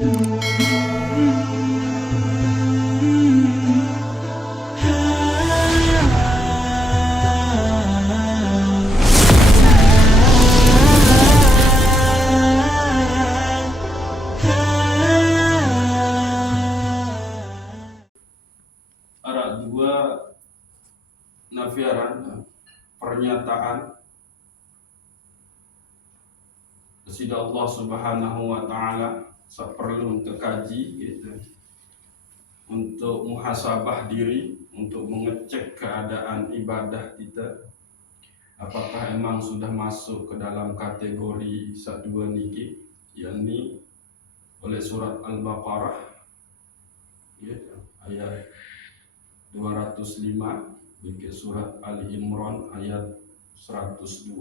Ada dua nafiaran pernyataan Sida Allah Subhanahu wa Ta'ala perlu terkaji gitu, untuk muhasabah diri, untuk mengecek keadaan ibadah kita, apakah emang sudah masuk ke dalam kategori sadua niki, yakni oleh surat Al-Baqarah ya, ayat 205 ke surat Ali Imran ayat 102.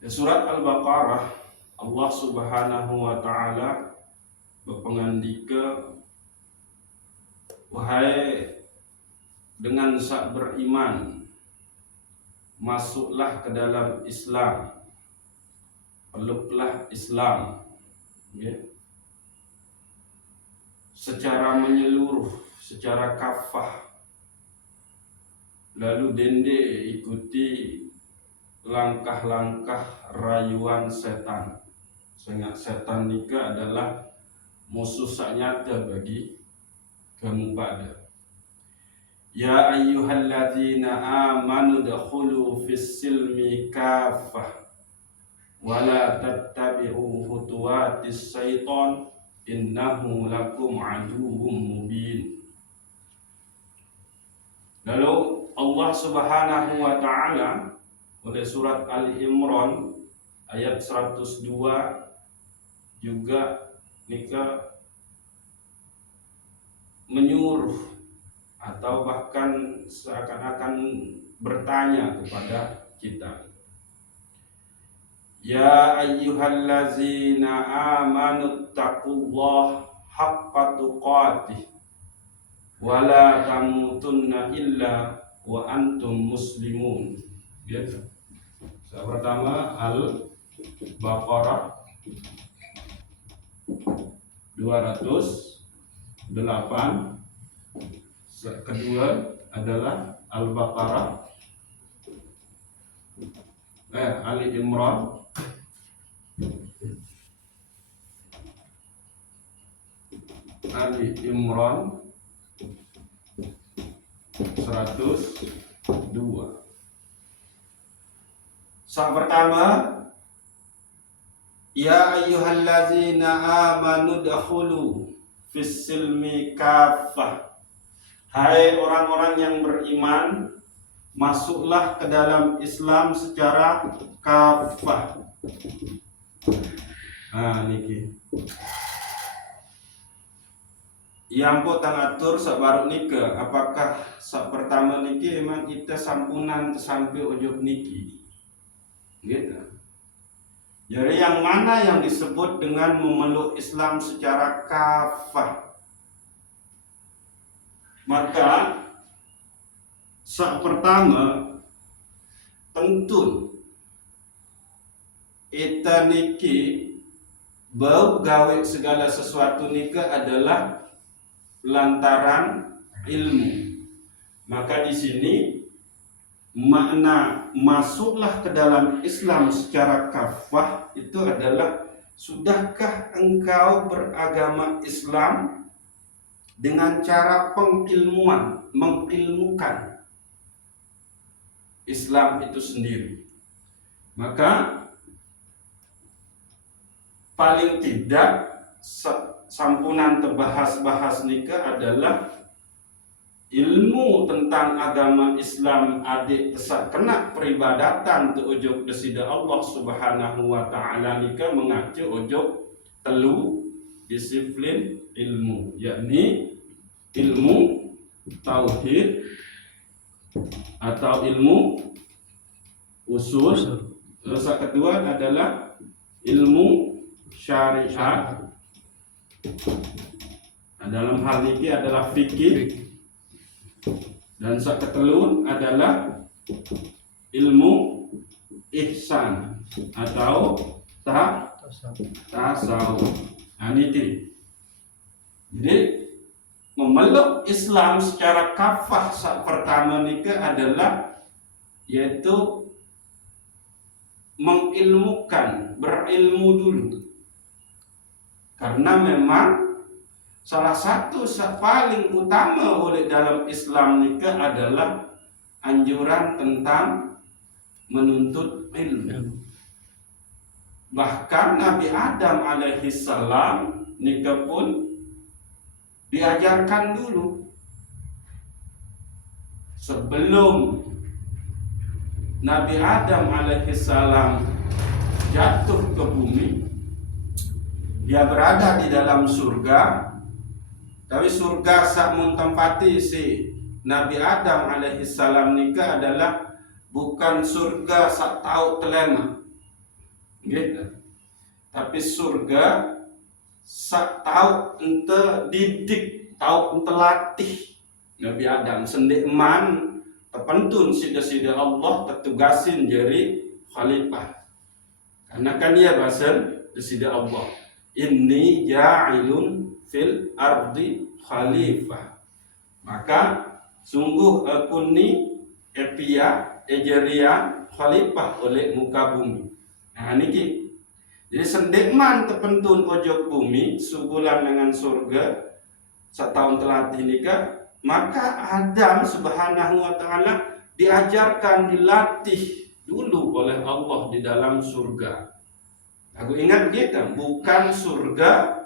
Di surat Al-Baqarah Allah Subhanahu wa Ta'ala berpengandika, wahai dengan sak beriman, masuklah ke dalam Islam, peluklah Islam ya, secara menyeluruh, secara kafah, lalu dende ikuti langkah-langkah rayuan setan. Sehingga setan nika adalah musuh nyata bagi kamu pada. Ya ayyuhalladzina amanu dakhulu fis silmi kafah wa la tattabi'u khutuwatis syaitan innahu lakum aduwwum mubin. Lalu Allah Subhanahu wa Ta'ala oleh surat Ali Imran ayat 102 juga nika menyuruh atau bahkan seakan-akan bertanya kepada kita. Ya ayyuhallazina amanu taqullaha haqqa tuqatih wa la tamutunna illa wa antum muslimun. Gitu. Pertama Al-Baqarah 208. Kedua adalah Al-Baqarah Ali Imran Ali Imran 102. Yang pertama, ya ayyuhallazina amanu dakhulu fis silmi kafah. Hai orang-orang yang beriman, masuklah ke dalam Islam secara kafah. Niki. Yang potang atur sabaru nika, apakah sak pertama niki emang kita sampunan sampai ujung niki. Gitu. Jadi yang mana yang disebut dengan memeluk Islam secara kafah? Maka sak pertama tentu kita niki bau gawe segala sesuatu nika adalah lantaran ilmu. Maka di sini makna masuklah ke dalam Islam secara kafah itu adalah, sudahkah engkau beragama Islam dengan cara pengilmuan, mengilmukan Islam itu sendiri. Maka paling tidak sampunan terbahas-bahas nikah adalah ilmu tentang agama Islam adik tesak kena peribadatan tu ujuk desida Allah Subhanahu wa Ta'ala nika mengacu ujuk telu disiplin ilmu, yakni ilmu tauhid atau ilmu usul. Terus yang kedua adalah ilmu syariat. Dalam hal ini adalah fikih. Dan yang ketelun adalah ilmu ihsan atau tasawuf. Nah, ini. Jadi memeluk Islam secara kafah saat pertama nikah adalah yaitu mengilmukan, berilmu dulu. Karena memang salah satu paling utama oleh dalam Islam nikah adalah anjuran tentang menuntut ilmu. Bahkan Nabi Adam alaihissalam nikah pun diajarkan dulu. Sebelum Nabi Adam alaihissalam jatuh ke bumi, dia berada di dalam surga. Tapi surga sak mentempati si Nabi Adam alaihissalam nikah adalah bukan surga sak tahu telema, gitu. Tapi surga sak tahu ente didik, tahu ente latih Nabi Adam sendek man terpentun sida-sida Allah tertugasin jadi khalifah. Karena kan dia bahasa sida Allah, inni ja'ilun fil ardi khalifah. Maka sungguh aku ni ejeria khalifah oleh muka bumi. Nah niki. Jadi sendekman terpentun ojok bumi sebulan dengan surga setahun telatih nikah, maka Adam subhanahu wa ta'ala diajarkan, dilatih dulu oleh Allah di dalam surga. Aku ingat gitu, bukan surga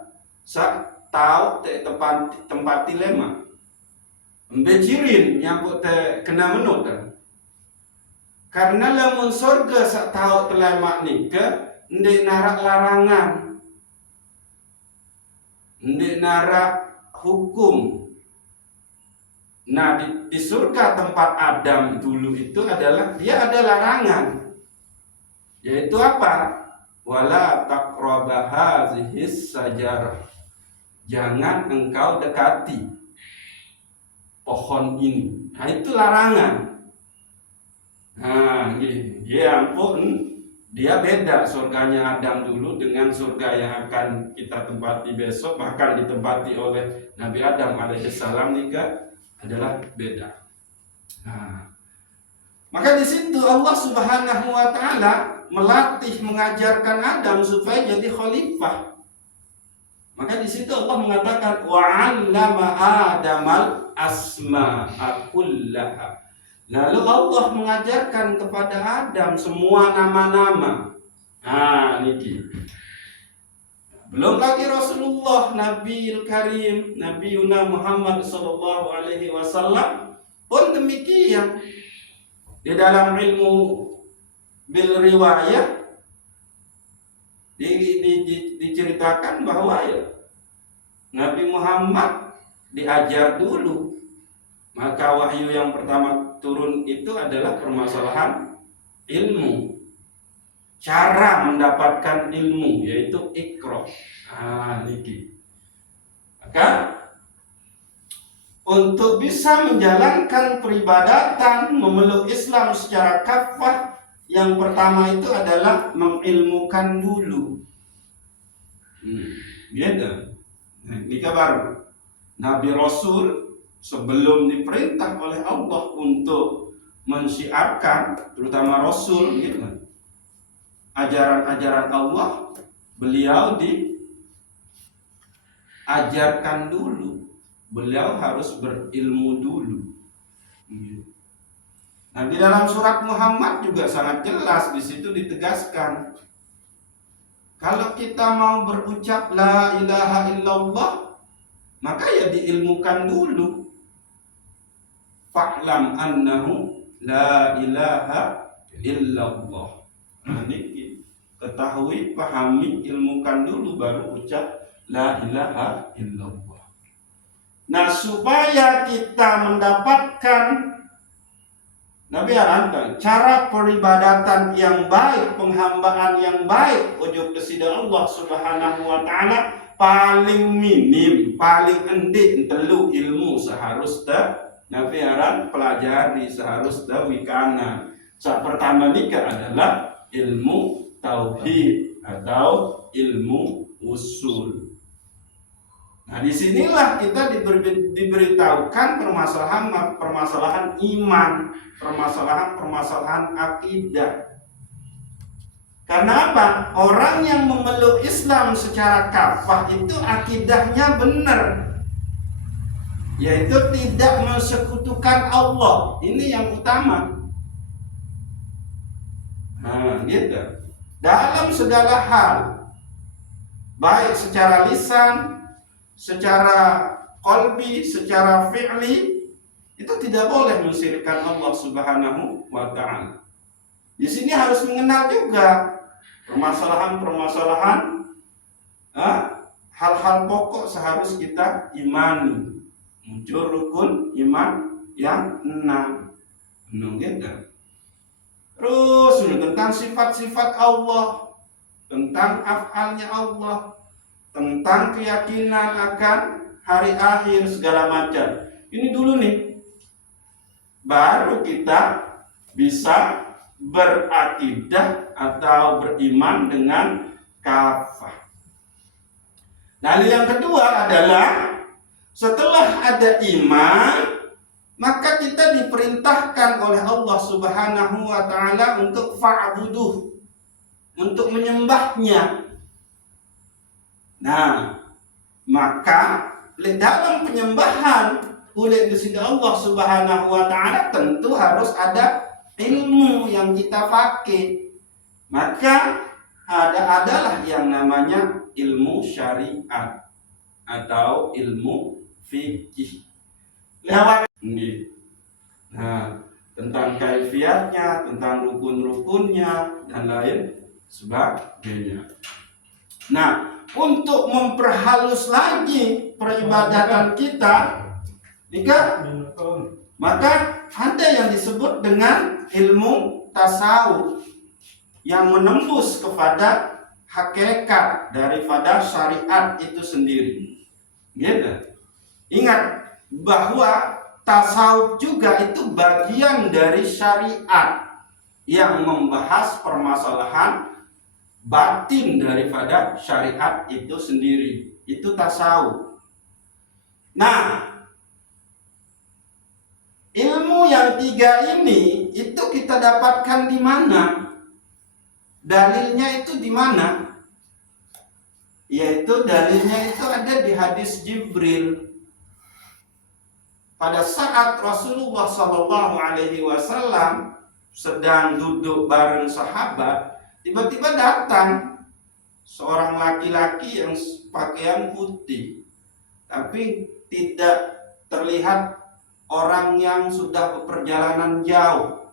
sak tahu tempat dilema. Mbecirin nyambut kena menut. Karena lamun surga sak tahu telema nikah ndek narak larangan, ndek narak hukum. Nah di surga tempat Adam dulu itu adalah dia ada larangan, yaitu apa? Wala taqraba hazihis sajarah, jangan engkau dekati pohon ini. Nah itu larangan. Nah gini, ya ampun. Dia beda surganya Adam dulu dengan surga yang akan kita tempati besok, bahkan ditempati oleh Nabi Adam alaihissalam juga adalah beda. Nah, maka di situ Allah subhanahu wa ta'ala melatih, mengajarkan Adam supaya jadi khalifah. Maka di situ Allah mengatakan wa 'allama Adamal asma'a kullaha. Lalu Allah mengajarkan kepada Adam semua nama-nama. Nah, niki. Belum lagi Rasulullah Nabiul Karim, Nabi Muhammad sallallahu alaihi wasallam pun demikian. Di dalam ilmu bil riwayah diceritakan bahwa ya Nabi Muhammad diajar dulu. Maka wahyu yang pertama turun itu adalah permasalahan ilmu, cara mendapatkan ilmu, yaitu Iqra. Niki. Maka untuk bisa menjalankan peribadatan, memeluk Islam secara kafah, yang pertama itu adalah mengilmukan dulu. Gitu. Ini kabar Nabi Rasul sebelum diperintah oleh Allah untuk mensyiarkan, terutama Rasul gitu, ajaran-ajaran Allah, beliau diajarkan dulu. Beliau harus berilmu dulu. Nah, di dalam surat Muhammad juga sangat jelas di situ ditegaskan, kalau kita mau berucap la ilaha illallah, maka ya diilmukan dulu. Fa'lam annahu la ilaha illallah. Nah, ini ketahui, pahami, ilmukan dulu baru ucap la ilaha illallah. Nah, supaya kita mendapatkan Nabi arankan cara peribadatan yang baik, penghambaan yang baik ujuk kesida Allah subhanahu wa ta'ala, paling minim, paling endik telu ilmu seharusnya Nabi aran pelajari, seharusnya wikana. Saat pertama nikah adalah ilmu tauhid atau ilmu usul. Nah, disinilah kita diberitahukan permasalahan iman, permasalahan akidah. Karena apa? Orang yang memeluk Islam secara kafah itu akidahnya benar, yaitu tidak mensekutukan Allah. Ini yang utama. Nah, gitu. Dalam segala hal, baik secara lisan, secara qalbi, secara fi'li, itu tidak boleh mensyirikkan Allah Subhanahu wa ta'ala. Di sini harus mengenal juga permasalahan hal-hal pokok seharus kita imani. Muncul rukun iman yang 6. Gitu. Terus tentang sifat-sifat Allah, tentang af'alnya Allah, tentang keyakinan akan hari akhir segala macam. Ini dulu nih, baru kita bisa berakidah atau beriman dengan kafah. Dalil yang kedua adalah setelah ada iman, maka kita diperintahkan oleh Allah Subhanahu wa ta'ala untuk fa'buduh, untuk menyembahnya. Nah, maka dalam penyembahan oleh Allah Subhanahu wa ta'ala tentu harus ada ilmu yang kita pakai. Maka adalah yang namanya ilmu syariat atau ilmu fikih. Lewat tentang kaifiatnya, tentang rukun-rukunnya dan lain sebagainya. Nah, untuk memperhalus lagi peribadatan kita, maka ada yang disebut dengan ilmu tasawuf yang menembus kepada hakikat daripada syariat itu sendiri. Gitu. Ingat bahwa tasawuf juga itu bagian dari syariat yang membahas permasalahan batin daripada syariat itu sendiri. Itu tasawuf. Nah, ilmu yang 3 ini itu kita dapatkan di mana? Dalilnya itu di mana? Yaitu dalilnya itu ada di hadis Jibril. Pada saat Rasulullah SAW sedang duduk bareng sahabat, tiba-tiba datang seorang laki-laki yang pakaian putih, tapi tidak terlihat orang yang sudah berperjalanan jauh.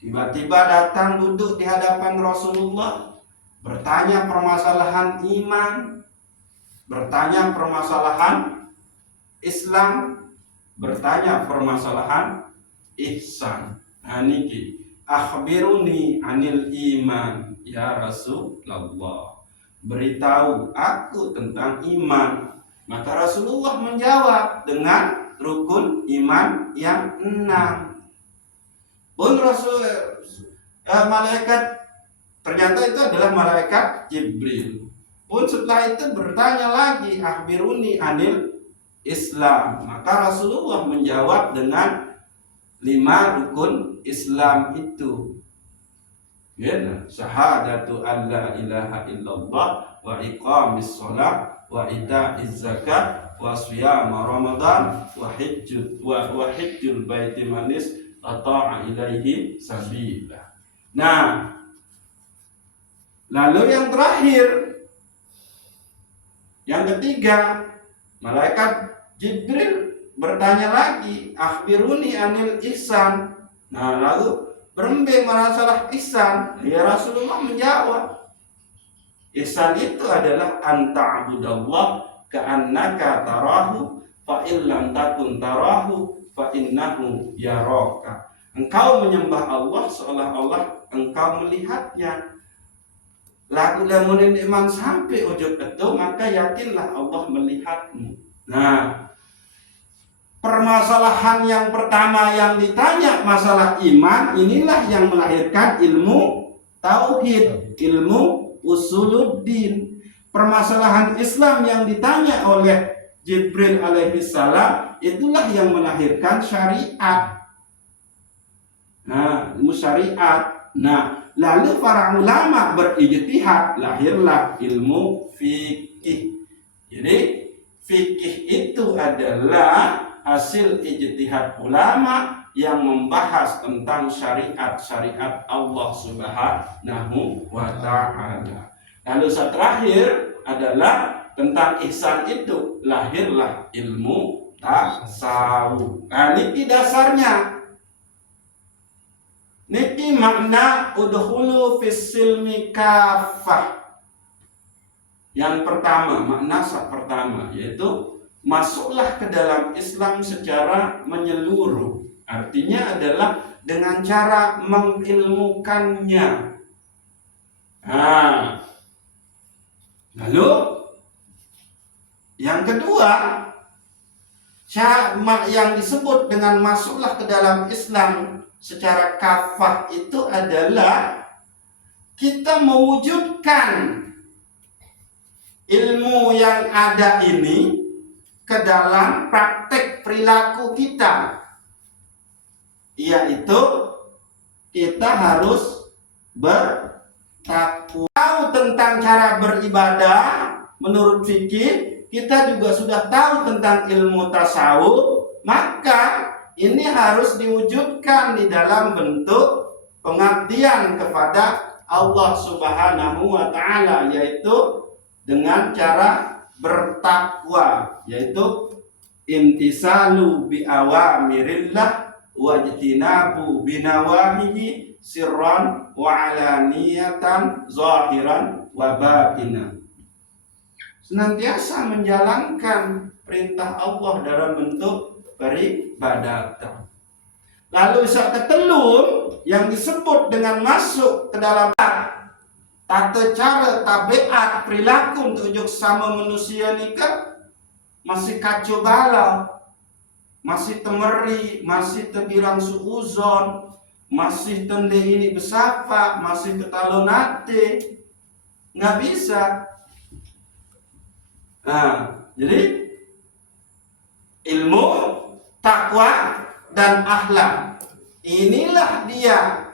Tiba-tiba datang duduk di hadapan Rasulullah, bertanya permasalahan iman, bertanya permasalahan Islam, bertanya permasalahan ihsan. Niki, akhbiruni anil iman ya Rasulullah. Beritahu aku tentang iman. Maka Rasulullah menjawab dengan rukun iman yang 6. Pun malaikat ternyata itu adalah malaikat Jibril. Pun setelah itu bertanya lagi, akhbiruni anil Islam. Maka Rasulullah menjawab dengan 5 rukun Islam itu. Ya, syahadatu an la ilaha illallah wa iqamis shalah wa ita'iz zakat wa shiyam ramadan wa hajjul baiti man istata'a ilaihi sabila. Nah, lalu yang terakhir, yang ketiga, malaikat Jibril bertanya lagi, akhbiruni anil ihsan. Nah, lalu berembing masalah ihsan. Ya Rasulullah menjawab, ihsan itu adalah anta'budallah ka'annaka tarahu fa illam takun tarahu fa innahu yaraka. Engkau menyembah Allah seolah-olah engkau melihatnya. Lagu lamun iman sampai ujung itu, maka yakinlah Allah melihatmu. Nah, permasalahan yang pertama yang ditanya masalah iman, inilah yang melahirkan ilmu tauhid, ilmu usuluddin. Permasalahan Islam yang ditanya oleh Jibril alaihi salam itulah yang melahirkan syariat. Nah, ilmu syariat. Nah, lalu para ulama berijtihad, lahirlah ilmu fikih. Jadi fikih itu adalah hasil ijtihad ulama yang membahas tentang syariat-syariat Allah Subhanahu wa ta'ala. Lalu yang terakhir adalah tentang ihsan itu, lahirlah ilmu tasawuf. Nah, ini dasarnya. Niki makna udhulu fis silmi kafah. Yang pertama, makna pertama yaitu masuklah ke dalam Islam secara menyeluruh. Artinya adalah dengan cara mengilmukannya. Nah, lalu yang kedua, yang disebut dengan masuklah ke dalam Islam secara kafah itu adalah kita mewujudkan ilmu yang ada ini ke dalam praktek perilaku kita, yaitu kita harus bertakwa. Tahu tentang cara beribadah menurut fikih, kita juga sudah tahu tentang ilmu tasawuf, maka ini harus diwujudkan di dalam bentuk pengabdian kepada Allah Subhanahu wa ta'ala, yaitu dengan cara bertakwa, yaitu imtisalu bi awamirillah wajtinabu binawahihi sirran wa alaniyatan zahiran wa batinan. Senantiasa menjalankan perintah Allah dalam bentuk peribadatan. Lalu ketelun yang disebut dengan masuk ke dalam tata cara tabiat perilaku untuk sama manusia nikah masih kacau balau, masih temeri, masih tergirang suuzon, masih tende ini bersapa, masih ketalonate, nggak bisa. Nah, jadi ilmu, takwa, dan akhlak, inilah dia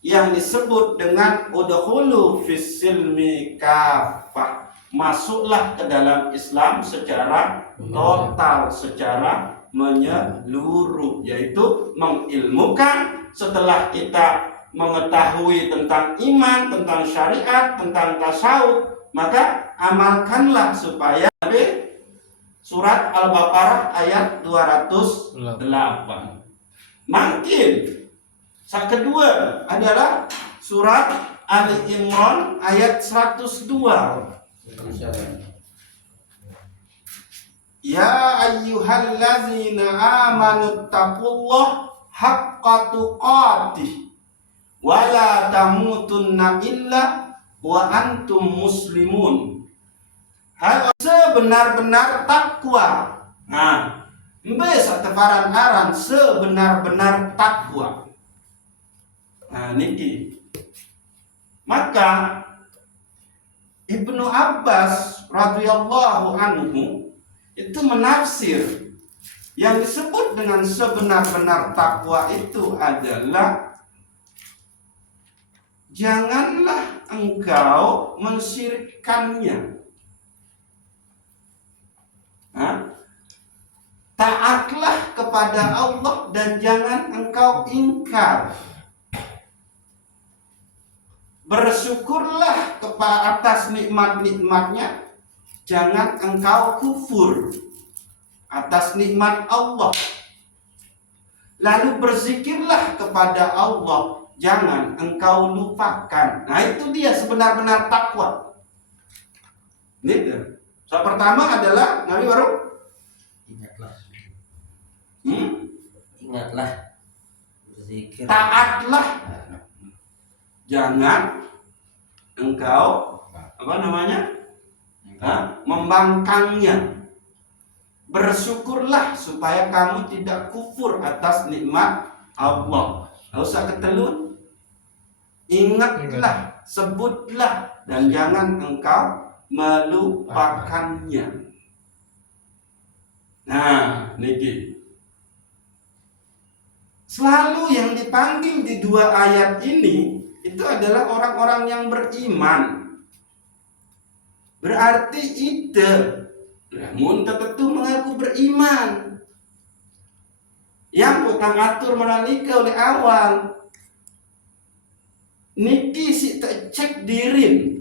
yang disebut dengan udkhulu fis silmi kafah. Masuklah ke dalam Islam secara total, secara menyeluruh, yaitu mengilmukan. Setelah kita mengetahui tentang iman, tentang syariat, tentang tasawuf, maka amalkanlah supaya Surat Al-Baqarah ayat 208. Makin yang kedua adalah surat Ali Imran ayat 102. Ya ayyuhallazina amanu taqullah haqqa tuqatih wa la tamutunna illa wa antum muslimun. Harus sebenar-benar takwa. Nah, bisa tefaran aran sebenar-benar takwa. Nah, niki. Maka Ibnu Abbas radhiyallahu anhu itu menafsir yang disebut dengan sebenar-benar takwa itu adalah janganlah engkau mensyirikkannya. Taatlah kepada Allah dan jangan engkau ingkar. Bersyukurlah kepada atas nikmat-nikmatnya, jangan engkau kufur atas nikmat Allah. Lalu berzikirlah kepada Allah, jangan engkau lupakan. Nah, itu dia sebenar-benar takwa. Ini so, pertama adalah Nabi baru ingatlah, ingatlah, berzikir, taatlah, jangan engkau membangkangnya. Bersyukurlah supaya kamu tidak kufur atas nikmat Allah. Nggak usah ketelun. Ingatlah sebutlah dan jangan engkau melupakannya. Nah, niki selalu yang dipanggil di dua ayat ini itu adalah orang-orang yang beriman. Berarti itu namun tentu mengaku beriman. Yang bukan atur menalika oleh awal. Niki si cek diri.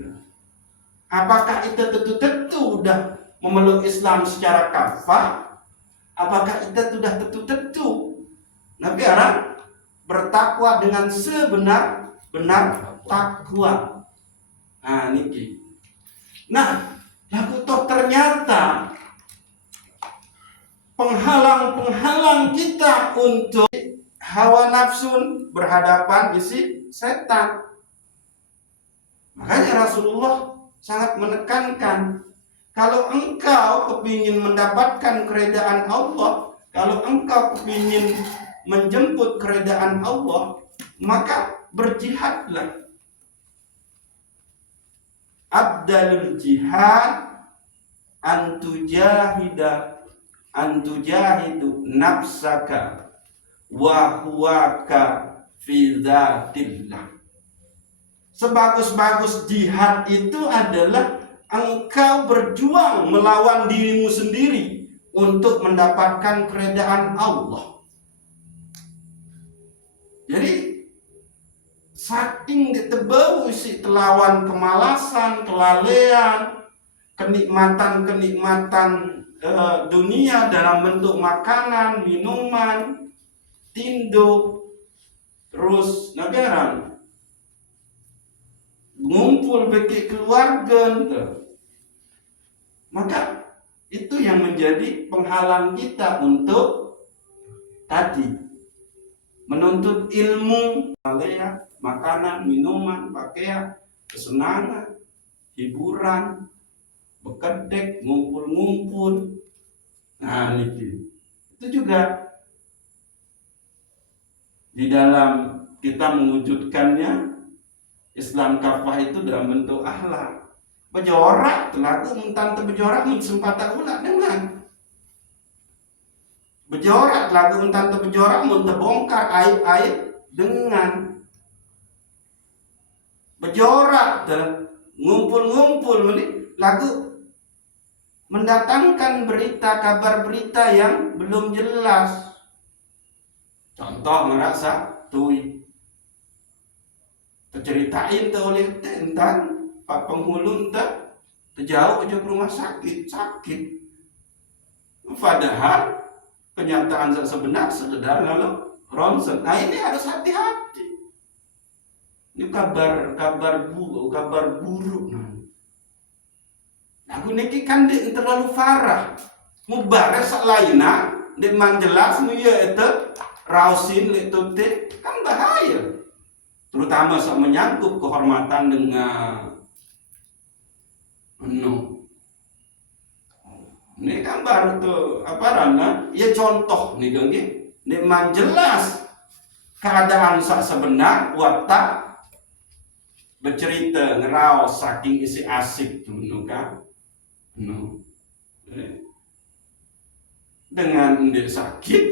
Apakah itu tentu udah memeluk Islam secara kafah? Apakah itu sudah tentu? Nabi orang bertakwa dengan sebenar-benar takwa. Nah, niki. Nah, lalu toh ternyata penghalang kita untuk hawa nafsu berhadapan isi setan. Makanya Rasulullah sangat menekankan, kalau engkau kepingin mendapatkan keredaan Allah, kalau engkau kepingin menjemput keredaan Allah, maka berjihadlah. Abdalul jihad antujahidu nafsaka wa huwaka fi dzatillah. Sebagus-bagus jihad itu adalah engkau berjuang melawan dirimu sendiri untuk mendapatkan keredaan Allah. Jadi saking ditebau isi telawan kemalasan, kelalaian, kenikmatan dunia dalam bentuk makanan, minuman, tindo, terus nagaran ngumpul bagi keluarga, maka itu yang menjadi penghalang kita untuk tadi menuntut ilmu, makanan, minuman, pakaian, kesenangan, hiburan, bekedek, ngumpul-ngumpul. Nah, itu juga di dalam kita mewujudkannya. Islam kafah itu dalam bentuk akhlak. Bejorak, laku mentan bejorak sempata ulah dengan. Bejorak, laku mentan bejorak bongkar aib-aib dengan. Bejorak, ngumpul-ngumpul laku mendatangkan kabar berita yang belum jelas. Contoh merasa tui. Terceritain oleh tentang Pak Penghulu terjauh aja ke rumah sakit. Padahal kenyataan sebenar sekedar lalu ronsen. Nah, ini harus hati-hati. Ini kabar buruk. Aku niki kan terlalu farah. Mubarek sak laina, di manjelas mu ya itu rausin itu kan bahaya. Terutama saat menyangkut kehormatan dengan ini kan baru tuh ya contoh nih genggi ini jelas keadaan sak sebenar watak bercerita ngeraos saking isi asik tuh kan dengan dia sakit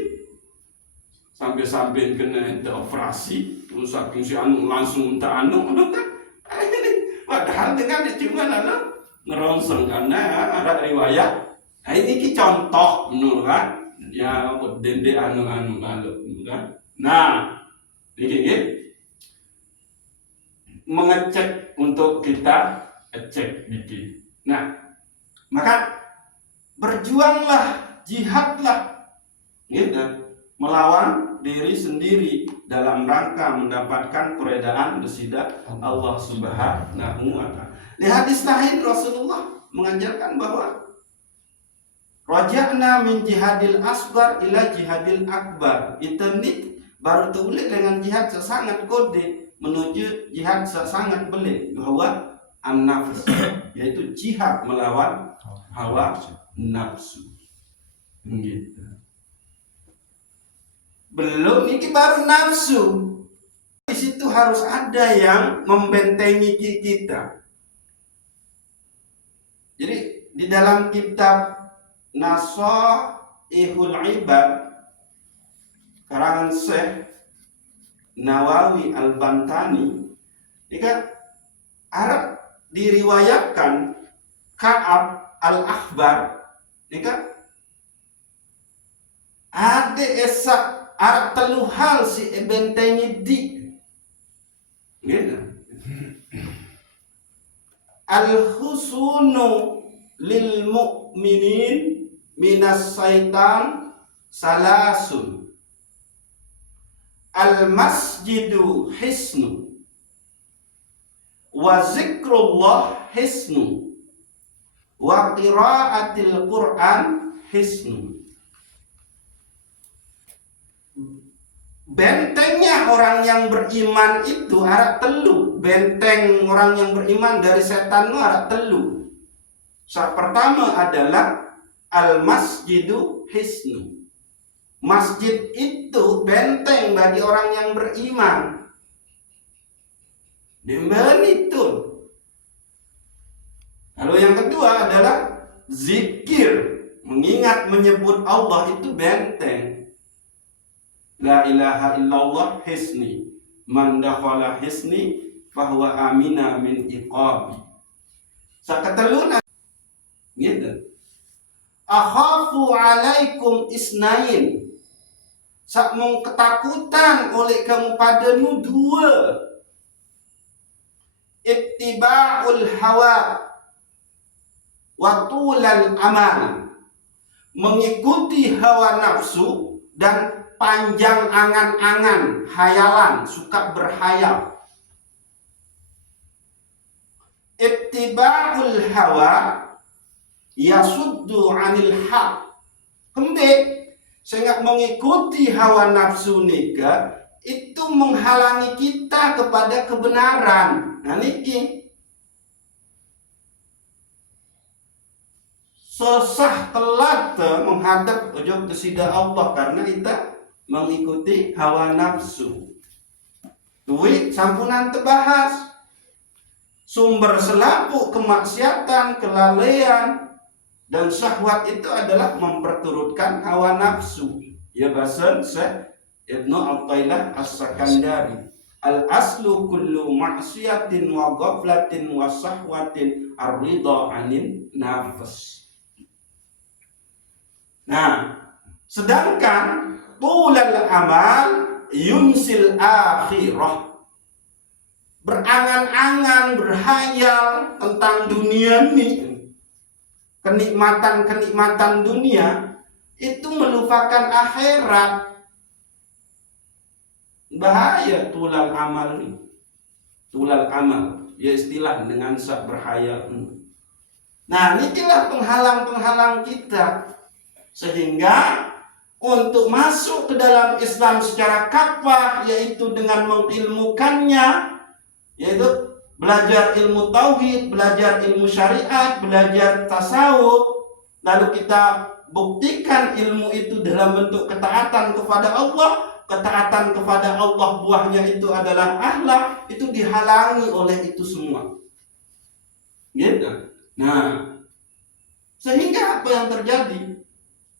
sampai kena operasi terus saking si anu langsung kan padahal dengan dia cuma ngeronseng karena ada riwayat. Nah, ini contoh menurut kan ya dende anu kan. Nah ini mengecek untuk kita cek dikit. Nah, maka berjuanglah, jihadlah gitu, melawan diri sendiri dalam rangka mendapatkan keredaan bersidak Allah Subhanahu wa ta'ala. Di hadis lain Rasulullah mengajarkan bahwa raja'na min jihadil asghar ila jihadil akbar. Itu nih baru tulis dengan jihad sangat kode menuju jihad sangat belik bahwa an-nafs, yaitu jihad melawan hawa nafsu. Gitu. Belum ini baru nafsu. Di situ situ harus ada yang membentengi kita. Jadi di dalam kitab Nasaihul Ibad karangan Syekh Nawawi Al-Bantani, ini kan Arab diriwayatkan Ka'ab Al-Akhbar, ini kan ada esa Arab telu hal si bentengi di gitu. Al-husunu lil mu'minin minas syaitan salasun. Al-masjidu hisnu wa zikrullah hisnu wa qiraatil Qur'an hisnu. Bentengnya orang yang beriman itu ada telu. Benteng orang yang beriman dari setan itu ada telu. Yang pertama adalah al-masjidu hisnu. Masjid itu benteng bagi orang yang beriman. Dimana itu? Lalu yang kedua adalah zikir. Mengingat menyebut Allah itu benteng. La ilaha illallah hisni, man dakhala hisni fahuwa amina min iqabi. Sakateluna gitu. Akhafu alaikum isnain. Sak mung ketakutan oleh kamu padamu dua. Ittiba'ul hawa wa tulal amal. Mengikuti hawa nafsu dan panjang angan-angan, hayalan, suka berhayal. Ittiba'ul hawa yasuddu 'anil haq. Hembe sehingga mengikuti hawa nafsu nika itu menghalangi kita kepada kebenaran. Nah niki sesah telat menghadap ujung kesida Allah karena kita mengikuti hawa nafsu. Duit sampunan terbahas. Sumber selapu kemaksiatan, kelalaian dan syahwat itu adalah memperturutkan hawa nafsu. Ya bahasa Syekh Ibnu Athaillah As-Sakandari. Al-aslu kullu ma'siyatin wa ghaflatin wa syahwatin ar-ridha 'anil nafs. Nah, sedangkan tulal amal yumsil akhirah. Berangan-angan, berhayal tentang dunia ini, kenikmatan-kenikmatan dunia itu melupakan akhirat. Bahaya tulal amal ini. Tulal amal, ya istilah dengan sak berhayal. Nah, inilah penghalang-penghalang kita sehingga untuk masuk ke dalam Islam secara kafah, yaitu dengan mengilmukannya, yaitu belajar ilmu tauhid, belajar ilmu syariat, belajar tasawuf, lalu kita buktikan ilmu itu dalam bentuk ketaatan kepada Allah. Ketaatan kepada Allah buahnya itu adalah akhlak, itu dihalangi oleh itu semua. Gitu. Nah, sehingga apa yang terjadi?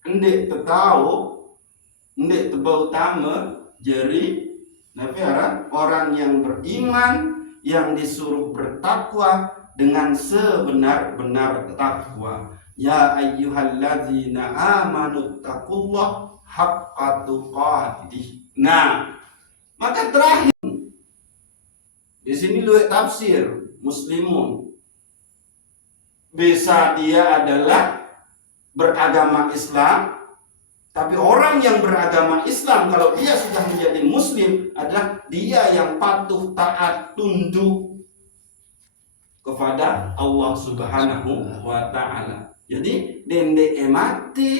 Ndek tahu, ndek tebau utama, jadi orang yang beriman yang disuruh bertakwa dengan sebenar-benar takwa. Ya ayyuhalladzina amanu taqullah haqqa tuqatih. Nah, maka terakhir di sini luwih tafsir Muslimun. Bisa dia adalah beragama Islam, tapi orang yang beragama Islam kalau dia sudah menjadi Muslim adalah dia yang patuh, taat, tunduk kepada Allah Subhanahu wa Ta'ala. Jadi dende emati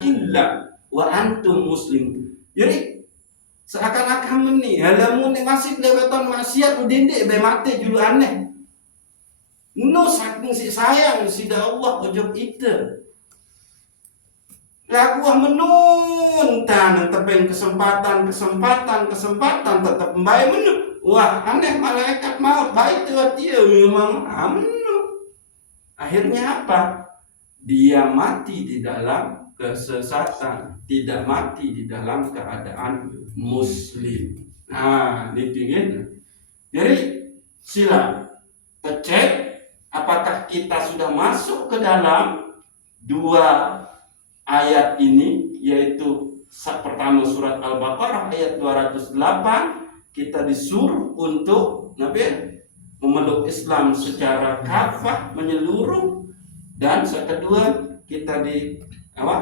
illa wa antum muslim. Jadi seakan-akan meni halamun masih leweton maksiat dende emati julu aneh. No saking si sayang si Allah ujung itu. lagu menuntan tepeng kesempatan tetap baik menu. Wah, aneh malaikat maut baik tuh dia memang amnu. Akhirnya apa? Dia mati di dalam kesesatan, tidak mati di dalam keadaan muslim. Nah, dipingin. Jadi sila cek apakah kita sudah masuk ke dalam dua ayat ini, yaitu pertama surat Al-Baqarah ayat 208, kita disuruh untuk memeluk Islam secara kafah menyeluruh, dan kedua kita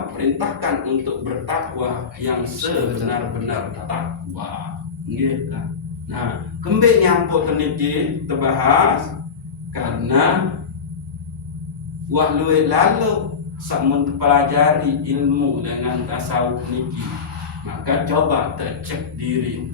perintahkan untuk bertakwa yang sebenar-benar takwa. Gitu. Nah, kembali nyampo teniki terbahas karena luwe lalu samun pelajari ilmu dengan tasawuf niki, maka coba tercek diri